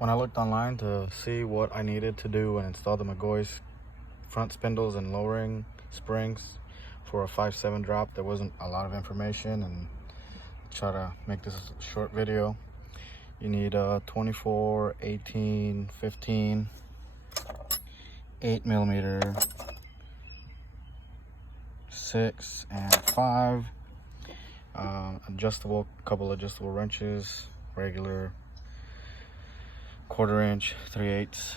When I looked online to see what I needed to do and install the McGaughys front spindles and lowering springs for a 5.7 drop, there wasn't a lot of information, and try to make this a short video. You need a 24, 18, 15, 8mm, 6 and 5, couple adjustable wrenches, regular 1/4 inch, 3/8,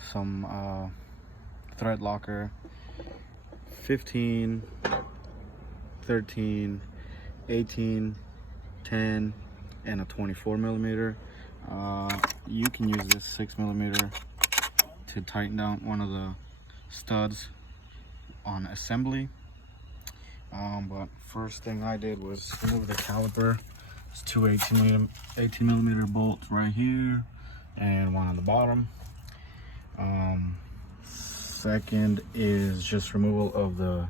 some thread locker, 15, 13, 18, 10, and a 24mm. You can use this 6mm to tighten down one of the studs on assembly. But first thing I did was remove the caliper. It's two 18mm bolts right here and one on the bottom. Second is just removal of the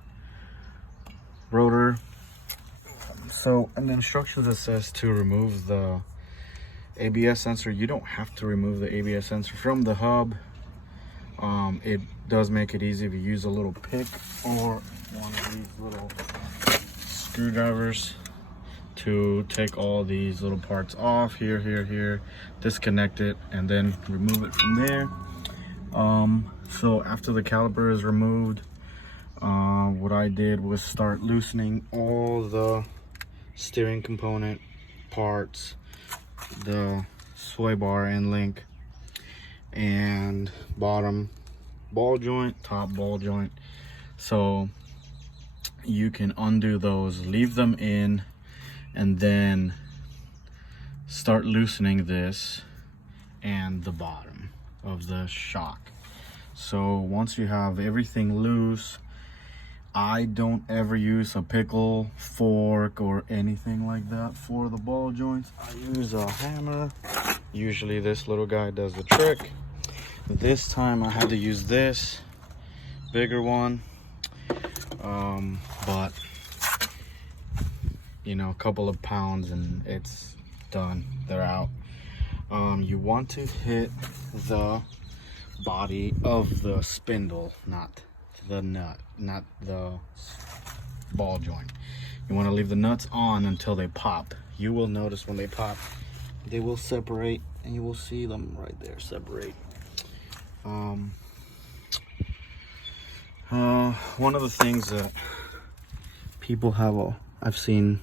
rotor. So in the instructions it says to remove the ABS sensor. You don't have to remove the ABS sensor from the hub. It does make it easy if you use a little pick or one of these little screwdrivers to take all these little parts off, here, disconnect it, and then remove it from there. So after the caliper is removed, what I did was start loosening all the steering component parts, the sway bar and link, and bottom ball joint, top ball joint. So you can undo those, leave them in, and then start loosening this and the bottom of the shock. So once you have everything loose, I don't ever use a pickle, fork, or anything like that for the ball joints. I use a hammer. Usually this little guy does the trick. This time I had to use this bigger one, but you know, a couple of pounds and it's done, they're out. You want to hit the body of the spindle, not the nut, not the ball joint. You want to leave the nuts on until they pop. You will notice when they pop, they will separate, and you will see them right there separate. One of the things that people I've seen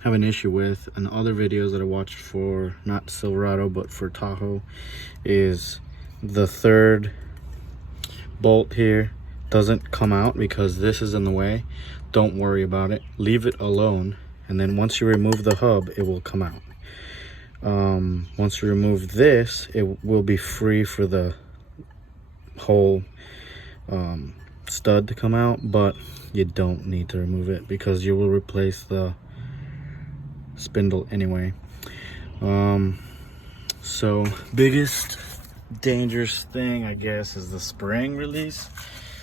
have an issue with in other videos that I watched for not Silverado but for Tahoe is the third bolt here doesn't come out because this is in the way. Don't worry about it, leave it alone, and then once you remove the hub it will come out. Once you remove this, it will be free for the whole stud to come out, but you don't need to remove it because you will replace the spindle anyway. So biggest dangerous thing, I guess, is the spring release.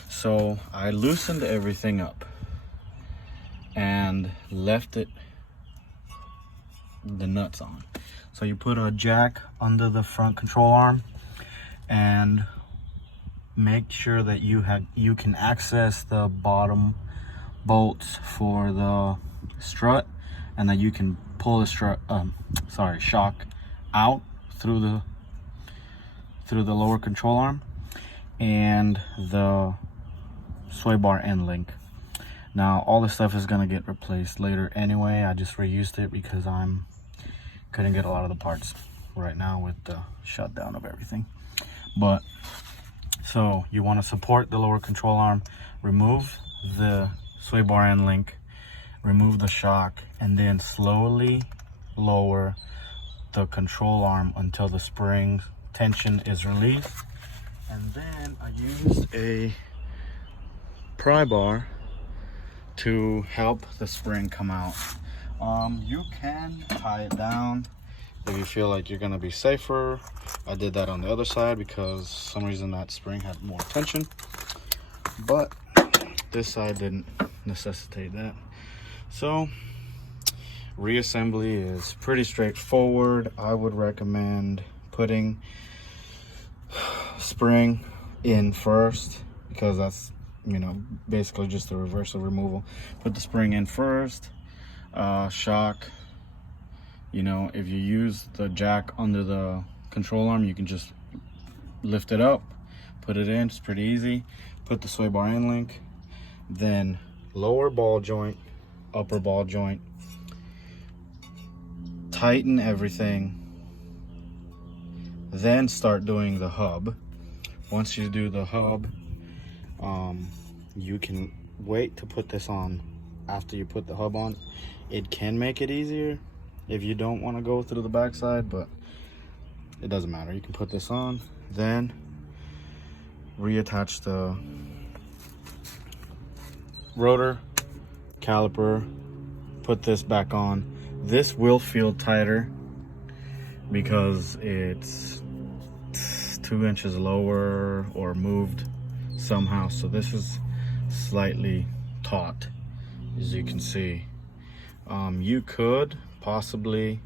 So I loosened everything up and left the nuts on. So you put a jack under the front control arm and make sure that you can access the bottom bolts for the strut, and that you can pull the shock out through the lower control arm and the sway bar end link. Now all this stuff is gonna get replaced later anyway. I just reused it because couldn't get a lot of the parts right now with the shutdown of everything. But so you want to support the lower control arm, remove the sway bar end link, remove the shock, and then slowly lower the control arm until the spring tension is released. And then I used a prybar to help the spring come out. You can tie it down if you feel like you're gonna be safer. I did that on the other side because for some reason that spring had more tension, but this side didn't necessitate that. So Reassembly is pretty straightforward. I would recommend putting spring in first, because that's, you know, basically just the reversal removal. Put the spring in first. Shock, you know, if you use the jack under the control arm, you can just lift it up, put it in. It's pretty easy. Put the sway bar in link, then lower ball joint, upper ball joint, tighten everything, then start doing the hub. Once you do the hub, you can wait to put this on after you put the hub on. It can make it easier if you don't want to go through the backside, but it doesn't matter. You can put this on, then reattach the rotor, caliper, put this back on. This will feel tighter because it's 2 inches lower or moved somehow, so this is slightly taut, as you can see. You could possibly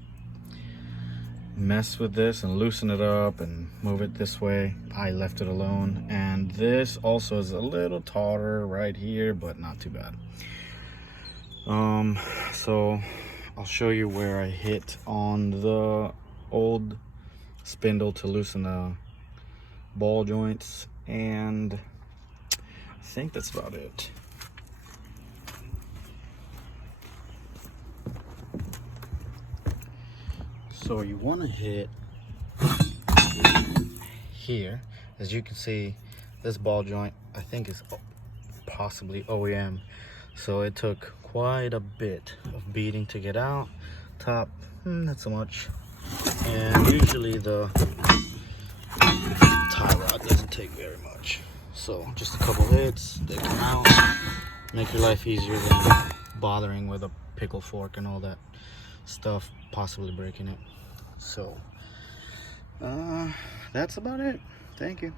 mess with this and loosen it up and move it this way. I left it alone, and this also is a little tauter right here, but not too bad. So I'll show you where I hit on the old spindle to loosen the ball joints, and I think that's about it. So you want to hit here. As you can see, this ball joint, I think, is possibly OEM, so it took quite a bit of beating to get out. Top, not so much. And usually the tie rod doesn't take very much, so just a couple hits, they come out. Make your life easier than bothering with a pickle fork and all that stuff, possibly breaking it. So that's about it. Thank you.